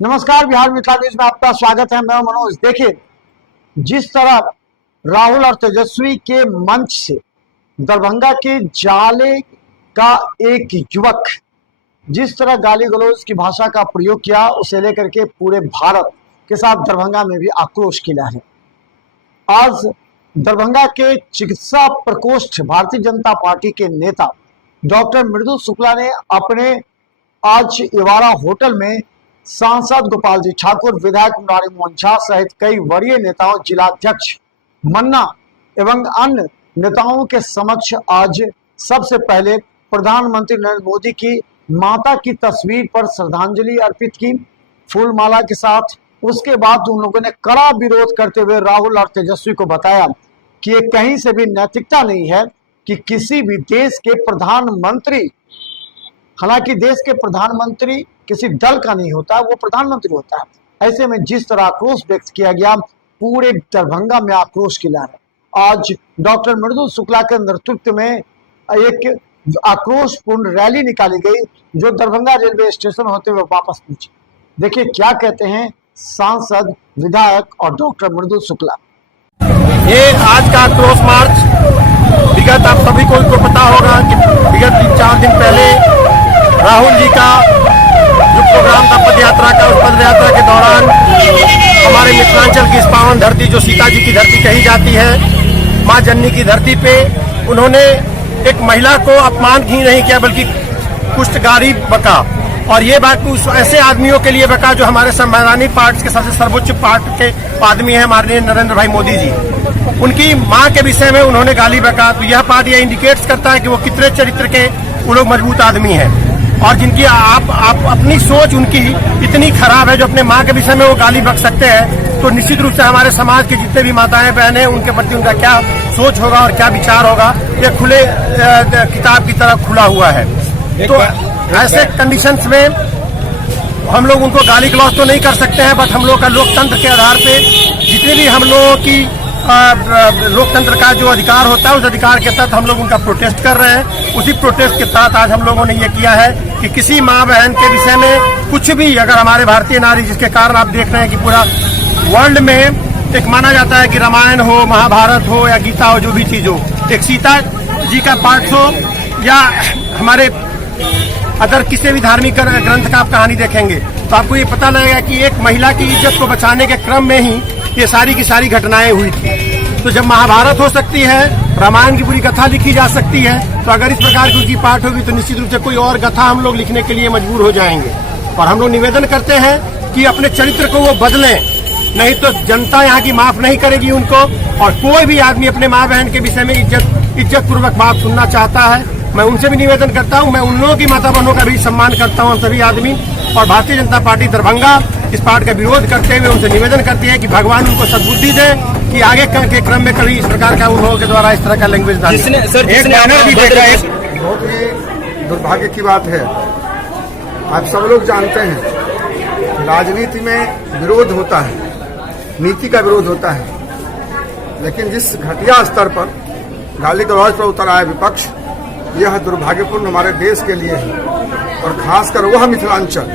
नमस्कार, बिहार मिथिला न्यूज में आपका स्वागत है। मैं मनोज। देखिए, जिस तरह राहुल और तेजस्वी के मंच से दरभंगा के जाले का एक युवक जिस तरह गाली गलौज की भाषा का प्रयोग किया, उसे लेकर के पूरे भारत के साथ दरभंगा में भी आक्रोश की लहर है। आज दरभंगा के चिकित्सा प्रकोष्ठ भारतीय जनता पार्टी के नेता डॉक्टर मृदुल शुक्ला ने अपने आज इवारा होटल में सांसद गोपाल जी ठाकुर, विधायक मुरारी मोहन झा सहित कई वरीय नेताओं, जिलाध्यक्ष मन्ना एवं अन्य नेताओं के समक्ष आज सबसे पहले प्रधानमंत्री नरेंद्र मोदी की माता की तस्वीर पर श्रद्धांजलि अर्पित की फूलमाला के साथ। उसके बाद उन लोगों ने कड़ा विरोध करते हुए राहुल और तेजस्वी को बताया कि ये कहीं से भी नैतिकता नहीं है कि किसी भी देश के प्रधानमंत्री, हालांकि देश के प्रधानमंत्री किसी दल का नहीं होता, वो प्रधानमंत्री होता है। ऐसे में जिस तरह आक्रोश व्यक्त किया गया, पूरे दरभंगा में आक्रोश की लहर है। आज डॉक्टर मृदुल शुक्ला के नेतृत्व में एक आक्रोशपूर्ण रैली निकाली गई, जो दरभंगा रेलवे स्टेशन होते हुए वापस पहुंची। देखिए क्या कहते हैं सांसद, विधायक और डॉक्टर मृदुल शुक्ला। ये आज का आक्रोश मार्च विगत आप सभी को पता होगा कि विगत 4 दिन पहले राहुल जी का जो प्रोग्राम था पदयात्रा का, उस पदयात्रा के दौरान हमारे मिथिलांचल की इस पावन धरती, जो सीता जी की धरती कही जाती है, माँ जननी की धरती पे उन्होंने एक महिला को अपमान ही नहीं किया बल्कि कुष्ठगारी बका। और ये बात उस ऐसे आदमियों के लिए बका जो हमारे संवैधानिक पार्ट के सबसे सर्वोच्च पार्ट के आदमी है, हमारे नरेंद्र भाई मोदी जी। उनकी माँ के विषय में उन्होंने गाली बका। तो यह बात ये इंडिकेट्स करता है कि वो कितने चरित्र के वो लोग मजबूत आदमी हैं, और जिनकी आप अपनी सोच उनकी इतनी खराब है, जो अपने माँ के विषय में वो गाली बक सकते हैं। तो निश्चित रूप से हमारे समाज के जितने भी माताएं बहनें, उनके प्रति उनका क्या सोच होगा और क्या विचार होगा, ये खुले किताब की तरह खुला हुआ है। तो ऐसे कंडीशंस में हम लोग उनको गाली गलौज तो नहीं कर सकते हैं, बट हम लोग का लोकतंत्र के आधार पे जितने भी हम लोगों की लोकतंत्र का जो अधिकार होता है, उस अधिकार के तहत हम लोग उनका प्रोटेस्ट कर रहे हैं। उसी प्रोटेस्ट के तहत आज हम लोगों ने ये किया है कि किसी माँ बहन के विषय में कुछ भी अगर हमारे भारतीय नारी, जिसके कारण आप देख रहे हैं कि पूरा वर्ल्ड में एक माना जाता है कि रामायण हो, महाभारत हो या गीता हो, जो भी चीज हो, एक सीता जी का पार्ट हो या हमारे अदर किसी भी धार्मिक ग्रंथ का आप कहानी देखेंगे तो आपको ये पता लगेगा कि एक महिला की इज्जत को बचाने के क्रम में ही ये सारी की सारी घटनाएं हुई थी। तो जब महाभारत हो सकती है, रामायण की पूरी कथा लिखी जा सकती है, तो अगर इस प्रकार की उनकी पाठ होगी तो निश्चित रूप से कोई और कथा हम लोग लिखने के लिए मजबूर हो जाएंगे। और हम लोग निवेदन करते हैं कि अपने चरित्र को वो बदलें, नहीं तो जनता यहाँ की माफ नहीं करेगी उनको। और कोई भी आदमी अपने माँ बहन के विषय में इज्जत पूर्वक बात सुनना चाहता है, मैं उनसे भी निवेदन करता हूं। मैं उन लोगों की माता बहनों का भी सम्मान करता हूं, सभी आदमी। और भारतीय जनता पार्टी दरभंगा इस पार्ट का विरोध करते हुए उनसे निवेदन करती है कि भगवान उनको सद्बुद्धि दे कि आगे के क्रम में कभी इस प्रकार का उन लोगों के द्वारा इस तरह का लैंग्वेज बहुत ही दुर्भाग्य की बात है। आप सब लोग जानते हैं राजनीति में विरोध होता है, नीति का विरोध होता है, लेकिन जिस घटिया स्तर पर गाली गलौज पर उतर आया विपक्ष, यह दुर्भाग्यपूर्ण हमारे देश के लिए है। और खासकर वह मिथिलांचल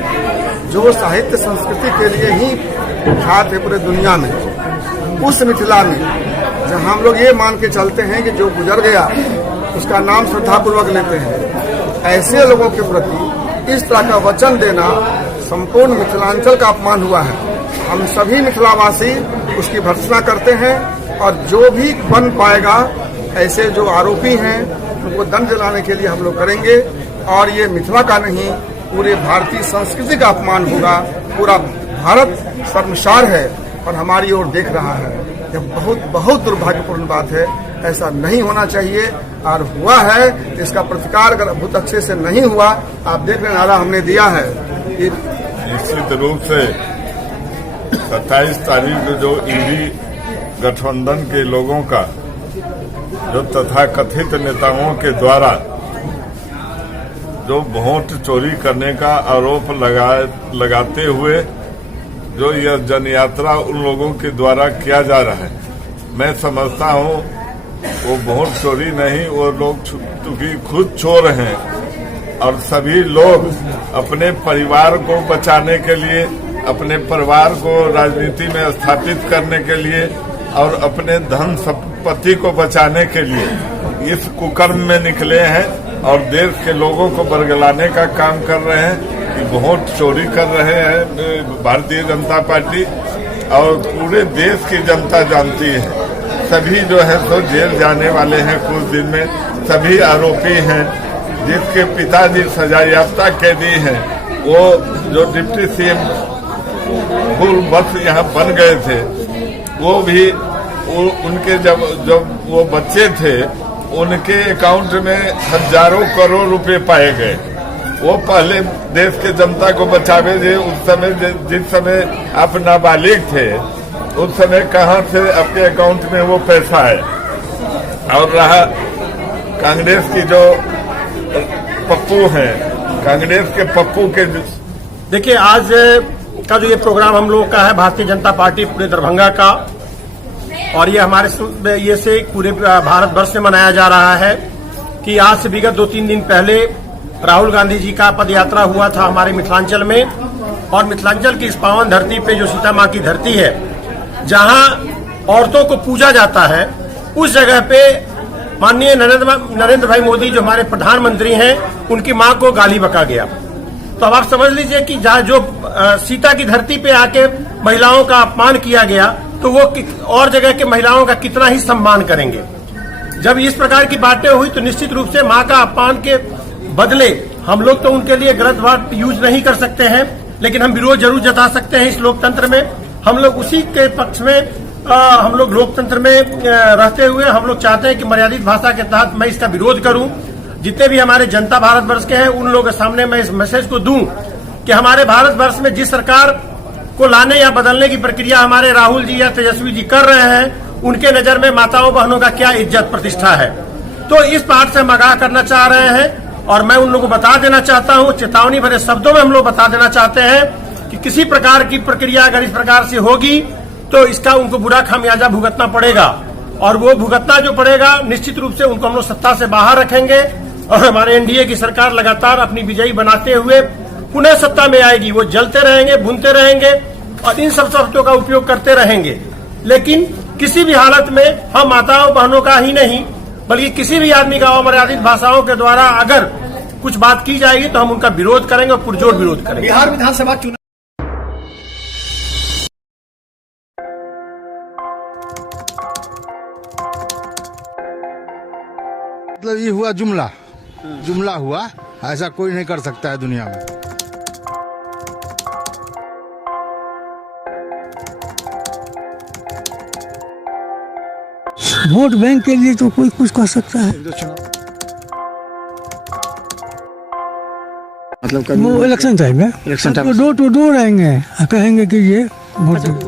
जो साहित्य संस्कृति के लिए ही ख्यात है पूरे दुनिया में, उस मिथिला में जहां हम लोग ये मान के चलते हैं कि जो गुजर गया उसका नाम श्रद्धापूर्वक लेते हैं, ऐसे लोगों के प्रति इस तरह का वचन देना संपूर्ण मिथिलांचल का अपमान हुआ है। हम सभी मिथिलावासी उसकी भर्त्सना करते हैं, और जो भी बन पाएगा ऐसे जो आरोपी हैं उनको दंड दिलाने के लिए हम लोग करेंगे। और ये मिथिला का नहीं, पूरे भारतीय संस्कृति का अपमान होगा। पूरा भारत शर्मसार है और हमारी ओर देख रहा है। यह बहुत बहुत दुर्भाग्यपूर्ण बात है, ऐसा नहीं होना चाहिए। और हुआ है तो इसका प्रतिकार अगर बहुत अच्छे से नहीं हुआ, आप देख रहे नारा हमने दिया है। निश्चित रूप से 27 तारीख को जो इंडी गठबंधन के लोगों का जो तथाकथित नेताओं के द्वारा जो वोट चोरी करने का आरोप लगाते हुए जो यह जनयात्रा उन लोगों के द्वारा किया जा रहा है, मैं समझता हूं वो वोट चोरी नहीं, वो लोग चूंकि खुद चोर हैं और सभी लोग अपने परिवार को बचाने के लिए अपने परिवार को राजनीति में स्थापित करने के लिए और अपने धन संपत्ति को बचाने के लिए इस कुकर्म में निकले हैं और देश के लोगों को बरगलाने का काम कर रहे हैं कि वोट चोरी कर रहे हैं भारतीय जनता पार्टी। और पूरे देश की जनता जानती है, सभी जो है सो जेल जाने वाले हैं कुछ दिन में। सभी आरोपी हैं जिसके पिताजी सजायाफ्ता कैदी हैं, वो जो डिप्टी सीएम फुल बस यहाँ बन गए थे, वो भी उनके जब वो बच्चे थे उनके अकाउंट में हजारों करोड़ रुपए पाए गए। वो पहले देश के जनता को बचावे थे। उस समय जिस समय आप नाबालिग थे उस समय कहां से आपके अकाउंट में वो पैसा है। और रहा कांग्रेस की जो पप्पू हैं, कांग्रेस के पप्पू के देखिए आज का जो ये प्रोग्राम हम लोगों का है भारतीय जनता पार्टी पूरे दरभंगा का, और ये हमारे ये से पूरे भारत वर्ष में मनाया जा रहा है कि आज से विगत 2-3 दिन पहले राहुल गांधी जी का पद यात्रा हुआ था हमारे मिथिलांचल में। और मिथिलांचल की इस पावन धरती पे जो सीता माँ की धरती है, जहां औरतों को पूजा जाता है, उस जगह पे माननीय नरेंद्र भाई मोदी जो हमारे प्रधानमंत्री हैं, उनकी मां को गाली बका गया। तो अब आप समझ लीजिए कि जहाँ जो सीता की धरती पे आके महिलाओं का अपमान किया गया, तो वो और जगह के महिलाओं का कितना ही सम्मान करेंगे। जब इस प्रकार की बातें हुई तो निश्चित रूप से मां का अपमान के बदले हम लोग तो उनके लिए गलत बात यूज नहीं कर सकते हैं, लेकिन हम विरोध जरूर जता सकते हैं। इस लोकतंत्र में हम लोग उसी के पक्ष में हम लोग लोकतंत्र में रहते हुए हम लोग चाहते हैं कि मर्यादित भाषा के तहत मैं इसका विरोध करूं। जितने भी हमारे जनता भारतवर्ष के हैं उन लोगों के सामने मैं इस मैसेज को दूं कि हमारे भारतवर्ष में जिस सरकार को लाने या बदलने की प्रक्रिया हमारे राहुल जी या तेजस्वी जी कर रहे हैं, उनके नजर में माताओं बहनों का क्या इज्जत प्रतिष्ठा है। तो इस बात से हम आगाह करना चाह रहे हैं और मैं उन लोगों को बता देना चाहता हूं, चेतावनी भरे शब्दों में हम लोग बता देना चाहते हैं कि किसी प्रकार की प्रक्रिया अगर इस प्रकार से होगी तो इसका उनको बुरा खामियाजा भुगतना पड़ेगा। और वो भुगतना जो पड़ेगा निश्चित रूप से उनको हम लोग सत्ता से बाहर रखेंगे और हमारे एनडीए की सरकार लगातार अपनी विजयी बनाते हुए पुनः सत्ता में आएगी। वो जलते रहेंगे, भूनते रहेंगे और इन सब शब्दों का उपयोग करते रहेंगे, लेकिन किसी भी हालत में हम माताओं बहनों का ही नहीं बल्कि किसी भी आदमी का अमर्यादित भाषाओं के द्वारा अगर कुछ बात की जाएगी तो हम उनका विरोध करेंगे और पुरजोर विरोध करेंगे। बिहार विधानसभा चुनाव मतलब ये हुआ जुमला हुआ, ऐसा कोई नहीं कर सकता है दुनिया में। वोट बैंक के लिए तो कोई कुछ कर सकता है। मतलब वो इलेक्शन टाइम है, election time door to door आएंगे, कहेंगे कि ये वोट